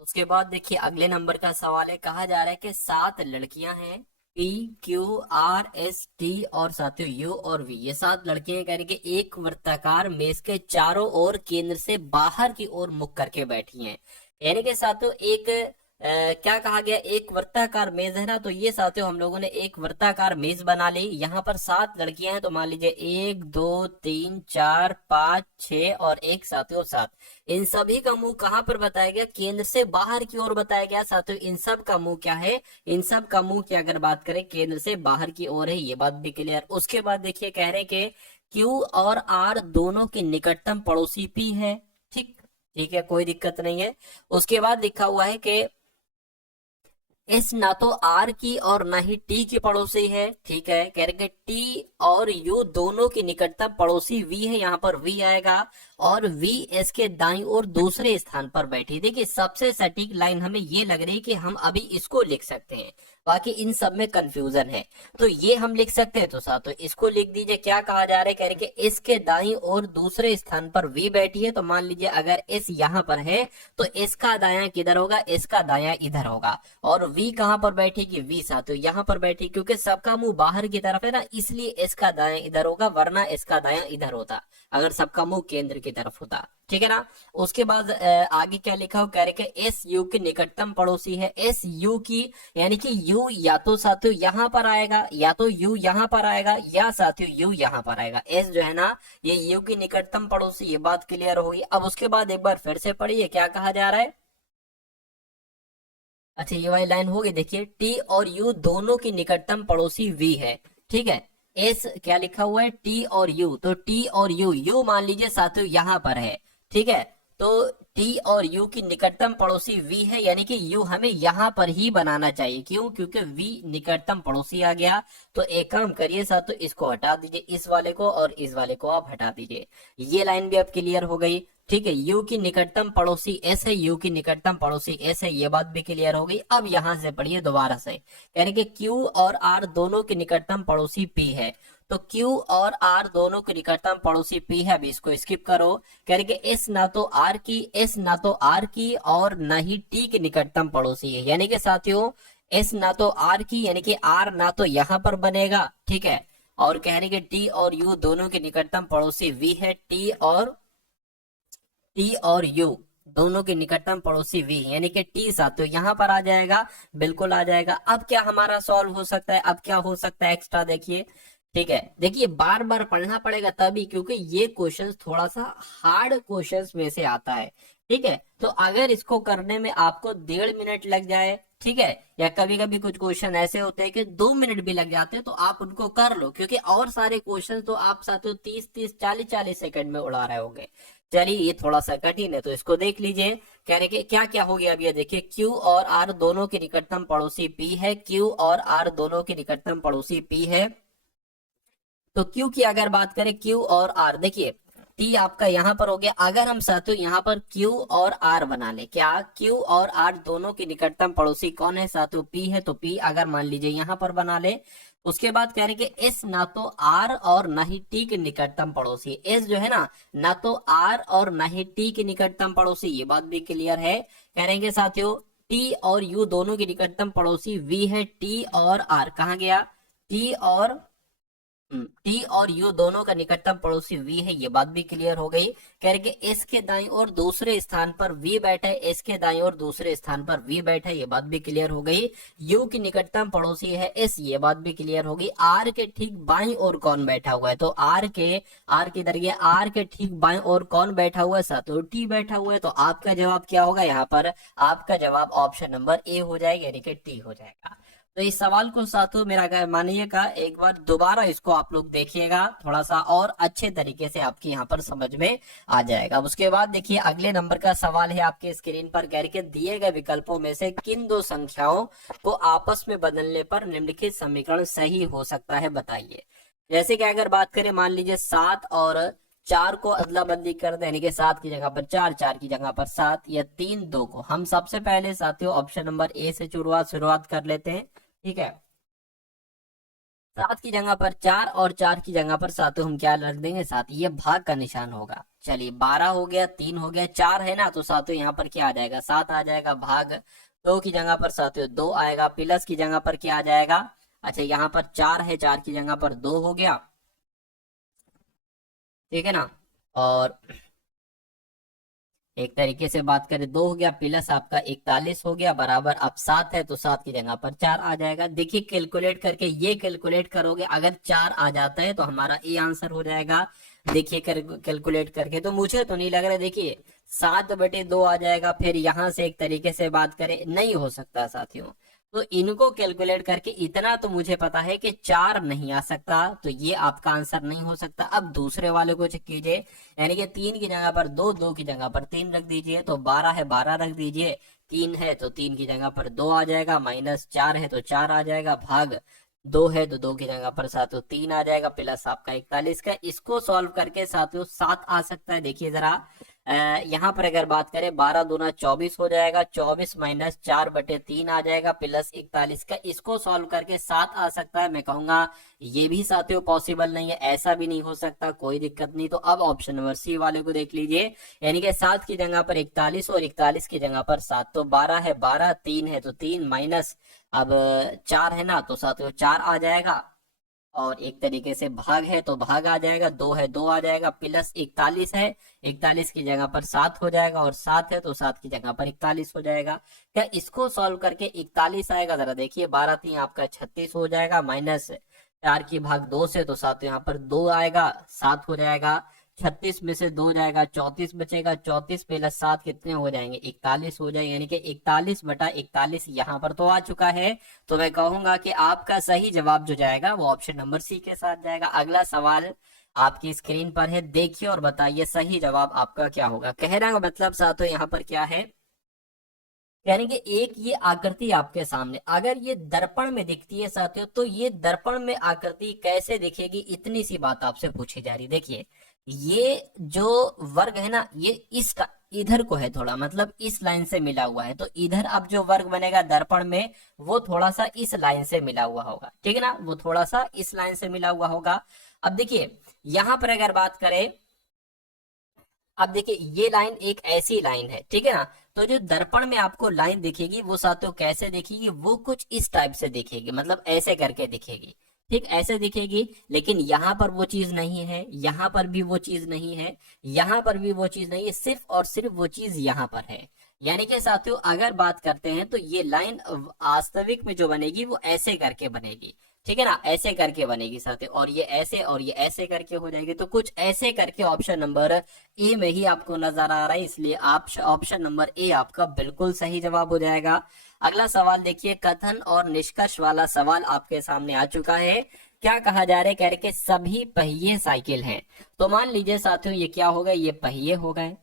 उसके बाद देखिए अगले नंबर का सवाल है, कहा जा रहा है कि 7 लड़कियां हैं P Q R S T और साथियों U और V, ये 7 लड़कियां करके एक वृत्ताकार मेज के चारों ओर केंद्र से बाहर की ओर मुख करके बैठी हैं। यानी कि साथियों एक क्या कहा गया, एक वृत्ताकार मेज है ना, तो ये साथियों हम लोगों ने एक वृत्ताकार मेज बना ली। यहाँ पर 7 लड़कियां हैं, तो मान लीजिए 1 2 3 4 5 6 और एक साथियों 7। इन सभी का मुंह कहाँ पर बताया गया, केंद्र से बाहर की ओर बताया गया साथियों। इन सब का मुंह क्या है, इन सब का मुंह की अगर बात करें केंद्र से बाहर की ओर है, ये बात भी क्लियर। उसके बाद देखिए कह रहे कि Q और R दोनों के निकटतम पड़ोसी P है। ठीक ठीक है, कोई दिक्कत नहीं है। उसके बाद लिखा हुआ है कि एस ना तो आर की और ना ही टी की पड़ोसी है, ठीक है। कह रहे टी और यू दोनों की निकटतम पड़ोसी वी है, यहाँ पर वी आएगा और वी एस के दाईं ओर दूसरे स्थान पर बैठी। देखिए सबसे सटीक लाइन हमें ये लग रही है कि हम अभी इसको लिख सकते हैं, बाकी इन सब में कंफ्यूजन है। तो ये हम लिख सकते हैं, तो साथ इसको लिख दीजिए। क्या कहा जा रहा है, कह रहे कि इसके दाईं ओर दूसरे स्थान पर वी बैठी है। तो मान लीजिए अगर एस यहाँ पर है तो इसका दायां किधर होगा, इसका दायां इधर होगा। और वी कहां पर बैठेगी, वी साथ यहाँ पर बैठी, क्योंकि सबका मुंह बाहर की तरफ है ना, इसलिए इसका दायां इधर होगा, वरना इसका दायां इधर होता अगर सबका मुंह केंद्र की तरफ होता, ठीक है ना। उसके बाद आगे क्या लिखा हो, कह रहे कि एस यू की निकटतम पड़ोसी है। एस यू की यानी कि यू या तो साथियों यहाँ पर आएगा, या तो यू यहाँ पर आएगा, या साथियों यू यहाँ पर आएगा। एस जो है ना ये यू की निकटतम पड़ोसी, ये बात क्लियर होगी। अब उसके बाद एक बार फिर से पढ़िए क्या कहा जा रहा है। अच्छा ये वाली लाइन होगी, देखिए टी और यू दोनों की निकटतम पड़ोसी वी है, ठीक है। एस क्या लिखा हुआ है, टी और यू, तो टी और यू मान लीजिए साथियों यहाँ पर है, ठीक है। तो टी और यू की निकटतम पड़ोसी वी है, यानी कि यू हमें यहाँ पर ही बनाना चाहिए। क्यों, क्योंकि वी निकटतम पड़ोसी आ गया। तो एक काम करिए साथियों, इसको हटा दीजिए, इस वाले को और इस वाले को आप हटा दीजिए। ये लाइन भी अब क्लियर हो गई, ठीक है। यू की निकटतम पड़ोसी एस है, यू की निकटतम पड़ोसी एस है, ये बात भी क्लियर हो गई। अब यहां से पढ़िए दोबारा से, यानी कि क्यू और आर दोनों की निकटतम पड़ोसी पी है। तो Q और R दोनों के निकटतम पड़ोसी P है। अभी इसको स्किप करो। कह रहे कि S ना तो R की, S ना तो R की और ना ही T की निकटतम पड़ोसी है। यानी कि साथियों S ना तो R की, यानी कि R ना तो यहाँ पर बनेगा, ठीक है। और कह रहे कि T और U दोनों के निकटतम पड़ोसी V है। T और U दोनों के निकटतम पड़ोसी V, यानी कि T साथियों यहाँ पर आ जाएगा, बिल्कुल आ जाएगा। अब क्या हमारा सॉल्व हो सकता है, अब क्या हो सकता है एक्स्ट्रा, देखिए, ठीक है। देखिए बार बार पढ़ना पड़ेगा तभी, क्योंकि ये क्वेश्चन थोड़ा सा हार्ड क्वेश्चंस में से आता है, ठीक है। तो अगर इसको करने में आपको 1.5 मिनट लग जाए, ठीक है, या कभी कभी कुछ क्वेश्चन ऐसे होते हैं कि 2 मिनट भी लग जाते हैं, तो आप उनको कर लो, क्योंकि और सारे क्वेश्चन तो आप साथियों 30-30 40-40 सेकंड में उड़ा रहे होंगे। चलिए ये थोड़ा सा कठिन है, तो इसको देख लीजिए। कह रहे कि क्या क्या हो गया। अब ये देखिए Q और R दोनों की निकटतम पड़ोसी P है, Q और R दोनों की निकटतम पड़ोसी P है। तो Q की अगर बात करें, Q और R, देखिए T आपका यहाँ पर हो गया। अगर हम साथियों यहाँ पर Q और R बना ले, क्या Q और R दोनों की निकटतम पड़ोसी कौन है साथियों, P है। तो P अगर मान लीजिए यहाँ पर बना ले, उसके बाद कह रहे कि S ना तो R और ना ही T के निकटतम पड़ोसी। S जो है ना तो R और ना ही T के निकटतम पड़ोसी, ये बात भी क्लियर है। कह रहे साथियों T और U दोनों की निकटतम पड़ोसी V है। T और R कहाँ गया, T और U दोनों का निकटतम पड़ोसी V है, ये बात भी क्लियर हो गई। कह रहे कि S के दाईं ओर दूसरे स्थान पर V बैठा है, S के दाईं ओर दूसरे स्थान पर V बैठा है, ये बात भी क्लियर हो गई। U की निकटतम पड़ोसी है S, ये बात भी क्लियर होगी। R के ठीक बाईं ओर कौन बैठा हुआ है, तो R के दरिए R के ठीक बाईं ओर कौन बैठा हुआ है साथियों, T बैठा हुआ है। तो आपका जवाब क्या होगा, यहाँ पर आपका जवाब ऑप्शन नंबर A हो जाएगा, यानी कि T हो जाएगा। तो इस सवाल को साथियों मेरा मानिएगा, एक बार दोबारा इसको आप लोग देखिएगा, थोड़ा सा और अच्छे तरीके से आपके यहाँ पर समझ में आ जाएगा। उसके बाद देखिए अगले नंबर का सवाल है आपके स्क्रीन पर। कह के दिए गए विकल्पों में से किन दो संख्याओं को आपस में बदलने पर निम्नलिखित समीकरण सही हो सकता है, बताइए। जैसे कि अगर बात करें, मान लीजिए 7 और 4 को अदला बदली कर दे, यानी कि 7 की जगह पर 4, 4 की जगह पर 7, या 3 2 को। हम सबसे पहले साथियों ऑप्शन नंबर ए से शुरुआत कर लेते हैं, ठीक है। 7 की जगह पर 4 और 4 की जगह पर 7, तो हम क्या रख देंगे 7, ये भाग का निशान होगा। चलिए 12 हो गया, 3 हो गया, 4 है ना, तो साथियों यहाँ पर क्या आ जाएगा 7 आ जाएगा। भाग 2 की जगह पर साथियों 2 आएगा। प्लस की जगह पर क्या आ जाएगा, अच्छा यहाँ पर 4 है, 4 की जगह पर 2 हो गया, ठीक है ना। और एक तरीके से बात करें 2 हो गया, प्लस आपका 41 हो गया, बराबर अब 7 है, तो 7 की जगह पर 4 आ जाएगा। देखिए कैलकुलेट करके, ये कैलकुलेट करोगे, अगर 4 आ जाता है तो हमारा ए आंसर हो जाएगा। देखिए कैलकुलेट करके तो मुझे तो नहीं लग रहा, देखिए 7/2 आ जाएगा। फिर यहां से एक तरीके से बात करें, नहीं हो सकता साथियों। तो इनको कैलकुलेट करके इतना तो मुझे पता है कि 4 नहीं आ सकता, तो ये आपका आंसर नहीं हो सकता। अब दूसरे वाले को चेक कीजिए, यानी कि 3 की जगह पर 2, 2 की जगह पर 3 रख दीजिए, तो 12 है, 12 रख दीजिए। 3 है तो 3 की जगह पर 2 आ जाएगा, -4 है तो 4 आ जाएगा, भाग 2 है तो 2 की जगह पर साथियों 3 आ जाएगा, प्लस आपका 41 का। इसको सॉल्व करके साथियों 7 आ सकता है। देखिए जरा यहाँ पर अगर बात करें 12 दूना 24 हो जाएगा, 24 -4/3 आ जाएगा, प्लस 41 का। इसको सॉल्व करके 7 आ सकता है। मैं कहूंगा ये भी साथियों पॉसिबल नहीं है, ऐसा भी नहीं हो सकता, कोई दिक्कत नहीं। तो अब ऑप्शन नंबर सी वाले को देख लीजिए, यानी कि 7 की जगह पर 41 और 41 की जगह पर 7। तो 12 है 12, 3 है तो 3, माइनस अब 4 है ना तो साथियों 4 आ जाएगा, और एक तरीके से भाग है तो भाग आ जाएगा, 2 है 2 आ जाएगा, प्लस 41 है, 41 की जगह पर 7 हो जाएगा, और 7 है तो 7 की जगह पर 41 हो जाएगा। क्या इसको सॉल्व करके 41 आएगा? जरा देखिए, 12 3 आपका 36 हो जाएगा, -4 की भाग 2 से तो साथ यहाँ पर 2 आएगा, 7 हो जाएगा। 36 में से 2 जाएगा, 34 बचेगा, 34 प्लस 7 कितने हो जाएंगे? 41 हो जाएंगे, यानी कि 41/41 यहाँ पर तो आ चुका है। तो मैं कहूंगा कि आपका सही जवाब जो जाएगा वो ऑप्शन नंबर सी के साथ जाएगा। अगला सवाल आपकी स्क्रीन पर है, देखिए और बताइए सही जवाब आपका क्या होगा। कहना का मतलब साथियों यहाँ पर क्या है, यानी कि एक ये आकृति आपके सामने अगर ये दर्पण में दिखती है साथियों, तो ये दर्पण में आकृति कैसे दिखेगी, इतनी सी बात आपसे पूछी जा रही। देखिए ये जो वर्ग है ना, ये इसका इधर को है थोड़ा, मतलब इस लाइन से मिला हुआ है, तो इधर अब जो वर्ग बनेगा दर्पण में वो थोड़ा सा इस लाइन से मिला हुआ होगा, ठीक है ना, वो थोड़ा सा इस लाइन से मिला हुआ होगा। अब देखिए यहां पर अगर बात करें, अब देखिए ये लाइन एक ऐसी लाइन है, ठीक है ना, तो जो दर्पण में आपको लाइन दिखेगी वो साथियों कैसे दिखेगी, वो कुछ इस टाइप से दिखेगी, मतलब ऐसे करके दिखेगी, ठीक ऐसे दिखेगी। लेकिन यहाँ पर वो चीज नहीं है, यहाँ पर भी वो चीज नहीं है, यहाँ पर भी वो चीज नहीं है, सिर्फ और सिर्फ वो चीज यहाँ पर है। यानी कि साथियों अगर बात करते हैं तो ये लाइन वास्तविक में जो बनेगी वो ऐसे करके बनेगी, ठीक है ना, ऐसे करके बनेगी साथियों, और ये ऐसे करके हो जाएगी। तो कुछ ऐसे करके ऑप्शन नंबर ए में ही आपको नजर आ रहा है, इसलिए आप ऑप्शन नंबर ए आपका बिल्कुल सही जवाब हो जाएगा। अगला सवाल देखिए, कथन और निष्कर्ष वाला सवाल आपके सामने आ चुका है। क्या कहा जा रहा है, कह रहे कि सभी पहिए साइकिल हैं। तो मान लीजिए साथियों ये क्या हो गए, ये पहिए हो गए,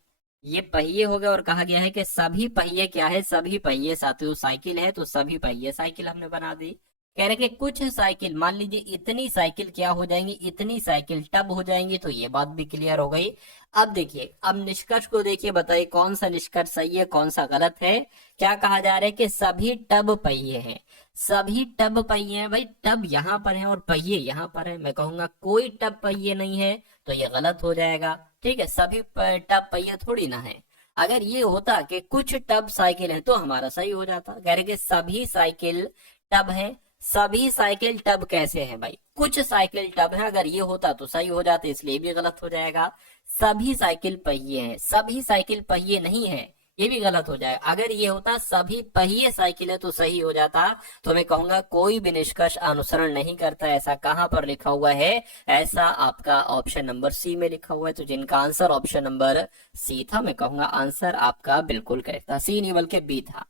ये पहिए हो गए, और कहा गया है कि सभी पहिए क्या है, सभी पहिए साथियों साइकिल है, तो सभी पहिए साइकिल हमने बना दी। कह रहे कि कुछ साइकिल, मान लीजिए इतनी साइकिल क्या हो जाएंगी, इतनी साइकिल टब हो जाएंगी, तो ये बात भी क्लियर हो गई। अब देखिए, अब निष्कर्ष को देखिए, बताइए कौन सा निष्कर्ष सही है कौन सा गलत है। क्या कहा जा रहा है कि सभी टब पहिए हैं, सभी टब पहिए हैं। भाई टब यहाँ पर है और पहिए यहाँ पर है, मैं कहूंगा कोई टब पहिए नहीं है, तो ये गलत हो जाएगा, ठीक है, सभी टब पहिए थोड़ी ना है। अगर ये होता कि कुछ टब साइकिल है तो हमारा सही हो जाता। कह रहे कि सभी साइकिल टब है, सभी साइकिल टब कैसे हैं भाई, कुछ साइकिल टब है, अगर ये होता तो सही हो जाता, इसलिए भी गलत हो जाएगा। सभी साइकिल पहिए हैं, सभी साइकिल पहिए नहीं है, ये भी गलत हो जाएगा। अगर ये होता सभी पहिए साइकिल है तो सही हो जाता। तो मैं कहूंगा कोई भी निष्कर्ष अनुसरण नहीं करता, ऐसा कहां पर लिखा हुआ है, ऐसा आपका ऑप्शन नंबर सी में लिखा हुआ है। तो जिनका आंसर ऑप्शन नंबर सी था, मैं कहूंगा आंसर आपका बिल्कुल करेक्ट था, सी नहीं बल्कि बी था।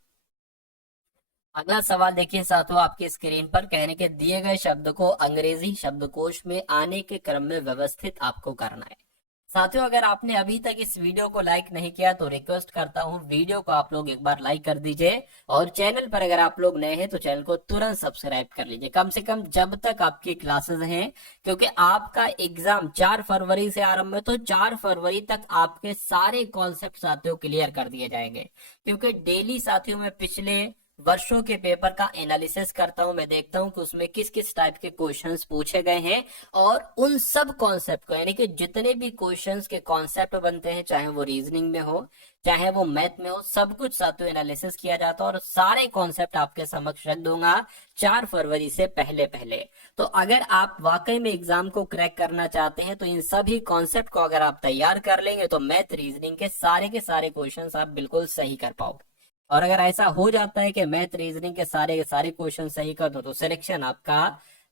अगला सवाल देखिए साथियों आपकी स्क्रीन पर, कहने के दिए गए शब्द को अंग्रेजी शब्दकोश में आने के क्रम में व्यवस्थित आपको करना है। साथियों अगर आपने अभी तक इस वीडियो को लाइक नहीं किया तो रिक्वेस्ट करता हूं वीडियो को आप लोग एक बार लाइक कर दीजिए, और चैनल पर अगर आप लोग नए हैं तो चैनल को तुरंत सब्सक्राइब कर लीजिए, कम से कम जब तक आपकी क्लासेस हैं, क्योंकि आपका एग्जाम 4 फरवरी से आरंभ है, तो 4 फरवरी तक आपके सारे कॉन्सेप्ट साथियों क्लियर कर दिए जाएंगे। क्योंकि डेली साथियों में पिछले वर्षों के पेपर का एनालिसिस करता हूं, मैं देखता हूं कि उसमें किस किस टाइप के क्वेश्चंस पूछे गए हैं, और उन सब कॉन्सेप्ट को, यानी कि जितने भी क्वेश्चंस के कॉन्सेप्ट बनते हैं, चाहे वो रीजनिंग में हो चाहे वो मैथ में हो, सब कुछ साथियों एनालिसिस किया जाता है, और सारे कॉन्सेप्ट आपके समक्ष रख दूंगा 4 फरवरी से पहले पहले। तो अगर आप वाकई में एग्जाम को क्रैक करना चाहते हैं तो इन सभी कॉन्सेप्ट को अगर आप तैयार कर लेंगे तो मैथ रीजनिंग के सारे क्वेश्चन आप बिल्कुल सही कर पाओगे। और अगर ऐसा हो जाता है कि मैथ रीजनिंग के सारे क्वेश्चन सही कर दो तो सिलेक्शन आपका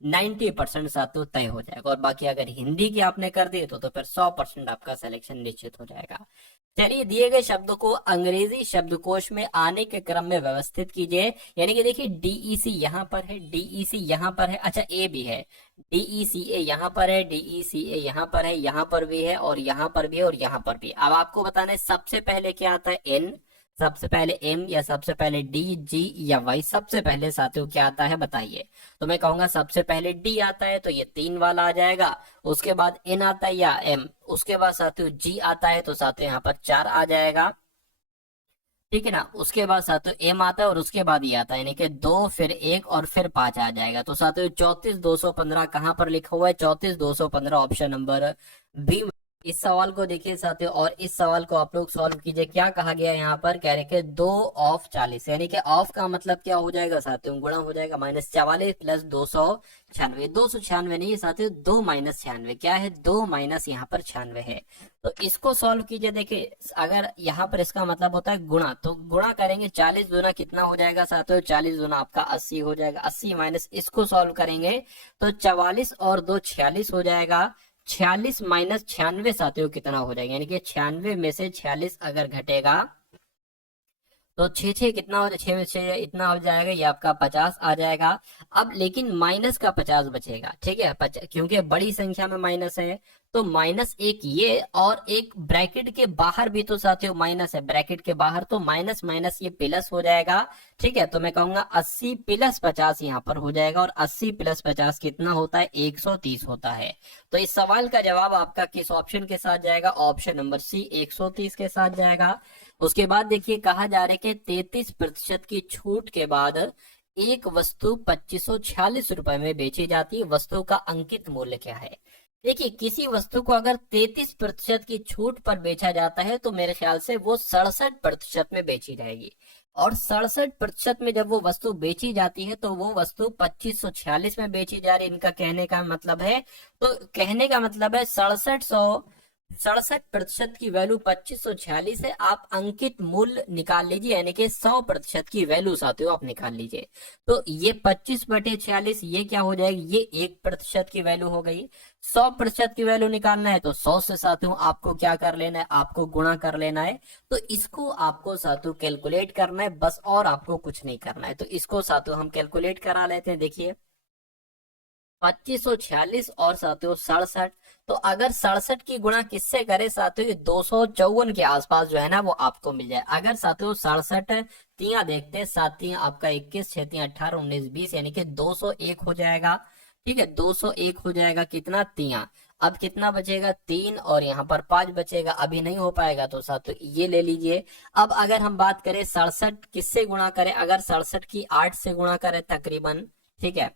90% साथियों तय हो जाएगा, और बाकी अगर हिंदी की आपने कर दिए तो फिर 100% आपका सिलेक्शन निश्चित हो जाएगा। चलिए, दिए गए शब्दों को अंग्रेजी शब्दकोश में आने के क्रम में व्यवस्थित कीजिए। यानी कि देखिए डीईसी यहाँ पर है, डीईसी यहाँ पर है, अच्छा ए भी है, डीईसीए यहाँ पर है, डीईसीए यहाँ पर है, यहाँ पर भी है, और यहाँ पर भी है, और यहाँ पर भी। अब आपको बताना है सबसे पहले क्या आता है, एन, सबसे पहले एम या सबसे पहले डी, जी या वाई, सबसे पहले साथियों क्या आता है बताइए। तो मैं कहूंगा सबसे पहले डी आता है, तो ये 3 वाला आ जाएगा। उसके बाद एन आता है या एम, उसके बाद साथियों जी आता है, तो साथियों यहाँ पर 4 आ जाएगा, ठीक है ना। उसके बाद साथियों एम आता है और उसके बाद ये आता है, यानी कि 2 फिर 1 और फिर 5 आ जाएगा। तो साथियों 34,215 कहाँ पर लिखा हुआ है? 34,215 ऑप्शन नंबर बी। इस सवाल को देखिए साथियों, और इस सवाल को आप लोग सॉल्व कीजिए। क्या कहा गया यहाँ पर? कह रहे कि 2 ऑफ 40, यानी कि ऑफ का मतलब क्या हो जाएगा साथियों? गुणा हो जाएगा -44 प्लस 296। 296 नहीं है साथियों, 2 माइनस 96। क्या है? 2 माइनस यहाँ पर 96 है। तो इसको सॉल्व कीजिए। देखिए अगर यहाँ पर इसका मतलब होता है गुणा, तो गुणा करेंगे 40 गुना कितना हो जाएगा साथियों? 40 गुना आपका 80 हो जाएगा। 80 माइनस इसको सॉल्व करेंगे तो 44 और 2 46 हो जाएगा। 46 माइनस 96 साथियों कितना हो जाएगा? यानी कि 96 में से 46 अगर घटेगा तो 6 कितना हो जाएगा? 6 में 6 इतना हो जाएगा, ये आपका 50 आ जाएगा। अब लेकिन माइनस का 50 बचेगा, ठीक है, क्योंकि बड़ी संख्या में माइनस है, तो माइनस एक ये, और एक ब्रैकेट के बाहर भी तो साथियों माइनस है, ब्रैकेट के बाहर, तो माइनस माइनस ये प्लस हो जाएगा, ठीक है। तो मैं कहूंगा 80 प्लस 50 यहाँ पर हो जाएगा, और 80 प्लस 50 कितना होता है? 130 होता है। तो इस सवाल का जवाब आपका किस ऑप्शन के साथ जाएगा? ऑप्शन नंबर सी, 130 के साथ जाएगा। उसके बाद देखिए कहा जा रहा है कि 33% की छूट के बाद एक वस्तु 2546 रुपए में बेची जाती है, वस्तु का अंकित मूल्य क्या है? देखिए किसी वस्तु को अगर 33% की छूट पर बेचा जाता है तो मेरे ख्याल से वो 67% में बेची जाएगी, और 67% में जब वो वस्तु बेची जाती है तो वो वस्तु 2546 में बेची जा रही है। इनका कहने का मतलब है, तो कहने का मतलब है 67% की वैल्यू 2546 है। आप अंकित मूल्य निकाल लीजिए, यानी कि 100% की वैल्यू साथियों आप निकाल लीजिए। तो ये 25/46 ये क्या हो जाएगी? ये 1% की वैल्यू हो गई। 100% की वैल्यू निकालना है तो 100 से साथियों आपको क्या कर लेना है? आपको गुणा कर लेना है। तो इसको आपको साथियों कैलकुलेट करना है बस, और आपको कुछ नहीं करना है। तो इसको साथियों हम कैलकुलेट करा लेते हैं। देखिए 2546 और साथियों 67, तो अगर 67 की गुणा किससे करे साथियों? 254 के आसपास जो है ना वो आपको मिल जाए। अगर साथियों 67 तिया देखते हैं, 7 तिया आपका 21, 6 तिया 18, 19 20, यानी कि 201 हो जाएगा, ठीक है। 201 हो जाएगा कितना? तिया। अब कितना बचेगा? 3, और यहाँ पर 5 बचेगा। अभी नहीं हो पाएगा तो साथियों ये ले लीजिए। अब अगर हम बात करें 67 किससे गुणा करें? अगर 67 की 8 से गुणा करें तकरीबन, ठीक है,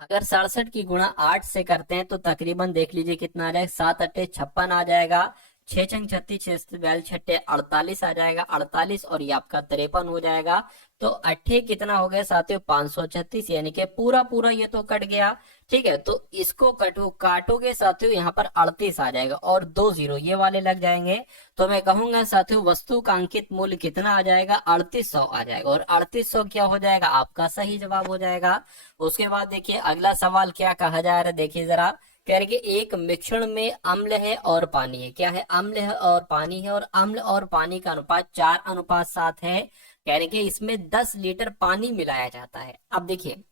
अगर 67 की गुणा 8 से करते हैं तो तकरीबन देख लीजिए कितना आ जाएगा? 7 अट्ठे 56 आ जाएगा, 6 छंग 36, 6 42 छट्टे 48 आ जाएगा, 48 और ये आपका 53 हो जाएगा। तो अट्ठे कितना हो गया साथियों? 536, यानी कि पूरा पूरा ये तो कट गया, ठीक है। तो इसको काटोगे साथियों, यहाँ पर 38 आ जाएगा, और 2 0 ये वाले लग जाएंगे। तो मैं कहूंगा साथियों वस्तु का अंकित मूल्य कितना आ जाएगा? 3800 आ जाएगा, और 3800 क्या हो जाएगा? आपका सही जवाब हो जाएगा। उसके बाद देखिए अगला सवाल क्या कहा जा रहा है, देखिए जरा। कह रहे कि एक मिश्रण में अम्ल है और पानी है। क्या है? अम्ल है और पानी है, और अम्ल और पानी का अनुपात 4:7 है। कह रहे कि इसमें 10 लीटर पानी मिलाया जाता है। अब देखिए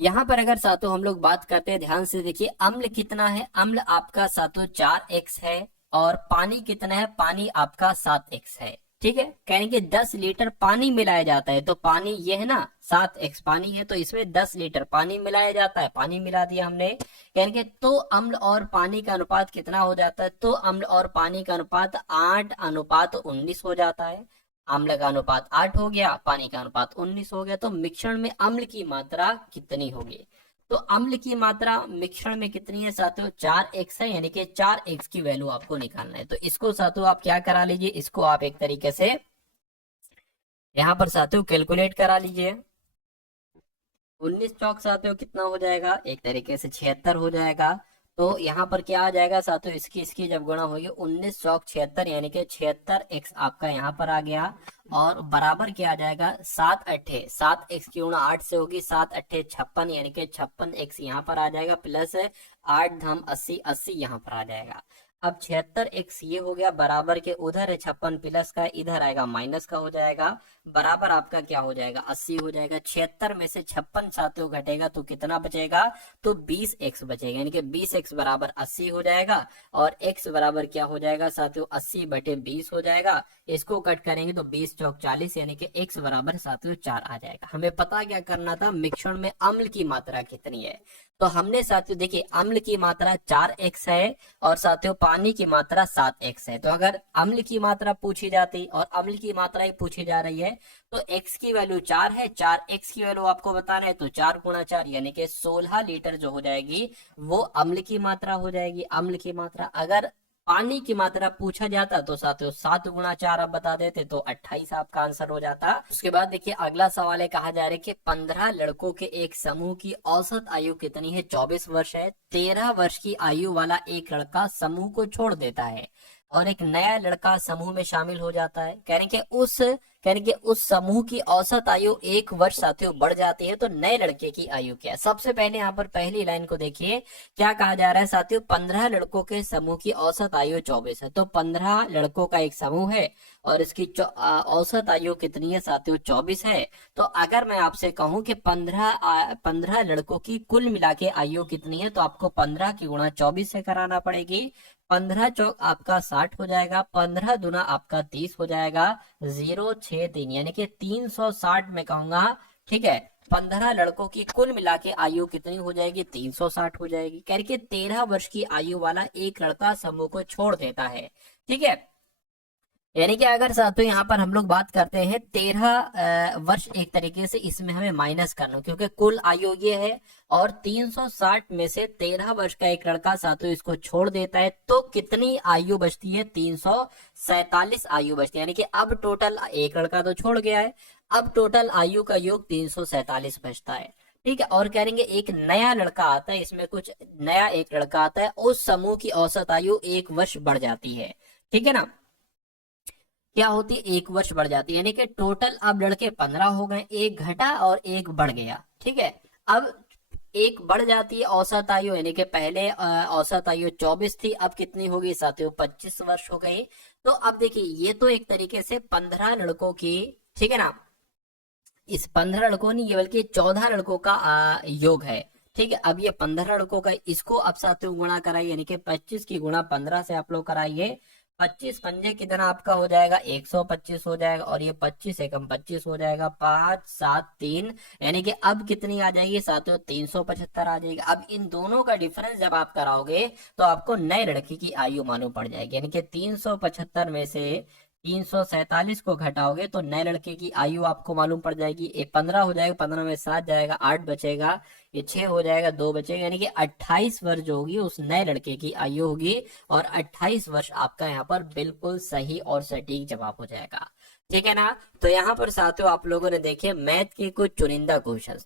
यहाँ पर अगर सातों हम लोग बात करते हैं, ध्यान से देखिए, अम्ल कितना है? अम्ल आपका सातों 4x है, और पानी कितना है? पानी आपका 7x है, ठीक है। कहेंगे कि 10 लीटर पानी मिलाया जाता है, तो पानी ये है ना 7x पानी है, तो इसमें 10 लीटर पानी मिलाया जाता है, पानी मिला दिया हमने। कहेंगे तो अम्ल और पानी का अनुपात कितना हो जाता है? तो अम्ल और पानी का अनुपात 8:19 हो जाता है। अम्ल का अनुपात 8 हो गया, पानी का अनुपात 19 हो गया। तो मिश्रण में अम्ल की मात्रा कितनी होगी? तो अम्ल की मात्रा मिश्रण में कितनी है साथियों? 4x है, यानी कि 4x की वैल्यू आपको निकालना है। तो इसको साथियों आप क्या करा लीजिए, इसको आप एक तरीके से यहाँ पर साथियों कैलकुलेट करा लीजिए। 19 चौक साथियों कितना हो जाएगा? एक तरीके से 76 हो जाएगा। तो यहाँ पर क्या आ जाएगा साथियों? इसकी जब गुणा होगी 19 चौक 76, यानी कि 76x आपका यहाँ पर आ गया, और बराबर क्या आ जाएगा? 7x की गुणा 8 से होगी, 7 अट्ठे 56, यानी कि 56x यहाँ पर आ जाएगा, प्लस 8 धाम 80, 80 यहाँ पर आ जाएगा। अब 76x ये हो गया बराबर के उधर है 56 प्लस का, इधर आएगा माइनस का हो जाएगा, बराबर आपका क्या हो जाएगा 80 हो जाएगा। 76 में से 56 साथियों घटेगा तो कितना बचेगा, तो 20x बचेगा, यानी कि 20x बराबर 80 हो जाएगा। और x बराबर क्या हो जाएगा साथियों 80/20 हो जाएगा। इसको कट करेंगे तो 20 चौक 40, यानी कि x बराबर साथियों 4 आ जाएगा। हमें पता क्या करना था, मिश्रण में अम्ल की मात्रा कितनी है। तो हमने साथियों देखिए अम्ल की मात्रा 4x है और साथियों पानी की मात्रा 7x है। तो अगर अम्ल की मात्रा पूछी जाती और अम्ल की मात्रा ही पूछी जा रही है तो x की वैल्यू 4 है, 4x की वैल्यू आपको बताना है, तो 4 गुणा 4 यानी कि 16 लीटर जो हो जाएगी वो अम्ल की मात्रा हो जाएगी। अम्ल की मात्रा अगर पानी की मात्रा पूछा जाता तो साथियों 7 गुणा 4 आप बता देते तो 28 आपका आंसर हो जाता। उसके बाद देखिए अगला सवाल है, कहा जा रहा है कि 15 लड़कों के एक समूह की औसत आयु कितनी है, 24 वर्ष है। 13 वर्ष की आयु वाला एक लड़का समूह को छोड़ देता है और एक नया लड़का समूह में शामिल हो जाता है। कहने के उस समूह की औसत आयु 1 वर्ष साथियों बढ़ जाती है, तो नए लड़के की आयु क्या है। सबसे पहले यहाँ पर पहली लाइन को देखिए, क्या कहा जा रहा है साथियों, 15 लड़कों के समूह की औसत आयु 24 है। तो 15 लड़कों का एक समूह है और इसकी औसत आयु कितनी है साथियों 24 है। तो अगर मैं आपसे कहूं कि 15 लड़कों की कुल मिला के आयु कितनी है, तो आपको 15 की गुणा 24 से कराना पड़ेगी। 15 चौक आपका 60 हो जाएगा, 15 दुना आपका 30 हो जाएगा, 063 यानी कि 360 में कहूंगा। ठीक है, 15 लड़कों की कुल मिला के आयु कितनी हो जाएगी, 360 हो जाएगी। कह रही 13 वर्ष की आयु वाला एक लड़का समूह को छोड़ देता है। ठीक है, यानी कि अगर साथियों यहाँ पर हम लोग बात करते हैं 13 वर्ष, एक तरीके से इसमें हमें माइनस करना, क्योंकि कुल आयु ये है और 360 में से 13 वर्ष का एक लड़का साथियों इसको छोड़ देता है, तो कितनी आयु बचती है, 347 आयु बचती है। यानी कि अब टोटल एक लड़का तो छोड़ गया है, अब टोटल आयु का योग 347 बचता है। ठीक है, और कहेंगे एक नया लड़का आता है, इसमें कुछ नया एक लड़का आता है, उस समूह की औसत आयु 1 वर्ष बढ़ जाती है। ठीक है ना, क्या होती है, 1 वर्ष बढ़ जाती है। यानी कि टोटल अब लड़के 15 हो गए, एक घटा और एक बढ़ गया। ठीक है, अब एक बढ़ जाती है औसत आयु, यानी कि पहले औसत आयु 24 थी, अब कितनी होगी साथियों 25 वर्ष हो गई। तो अब देखिए ये तो एक तरीके से 15 लड़कों की, ठीक है ना, इस 15 लड़कों नहीं ये बल्कि 14 लड़कों का योग है। ठीक है, अब ये 15 लड़कों का, इसको अब साथियों गुणा कराइए, यानी कि 25 की गुणा 15 से आप लोग कराइए। 25 पंजे कितना आपका हो जाएगा, 125 हो जाएगा, और ये 25 एकम 25 हो जाएगा, 5 7 3, यानी कि अब कितनी आ जाएगी साथियों 375 आ जाएगी। अब इन दोनों का डिफरेंस जब आप कराओगे तो आपको नए लड़के की आयु मालूम पड़ जाएगी, यानी कि 375 में से 347 को घटाओगे तो नए लड़के की आयु आपको मालूम पड़ जाएगी। ये 15 हो जाएगा, 15 में 7 जाएगा, 8 बचेगा, ये 6 हो जाएगा, 2 बचेगा, यानी कि 28 वर्ष जो होगी उस नए लड़के की आयु होगी। और 28 वर्ष आपका यहाँ पर बिल्कुल सही और सटीक जवाब हो जाएगा। ठीक है ना, तो यहाँ पर साथियों आप लोगों ने देखे मैथ के कुछ चुनिंदा क्वेश्चन।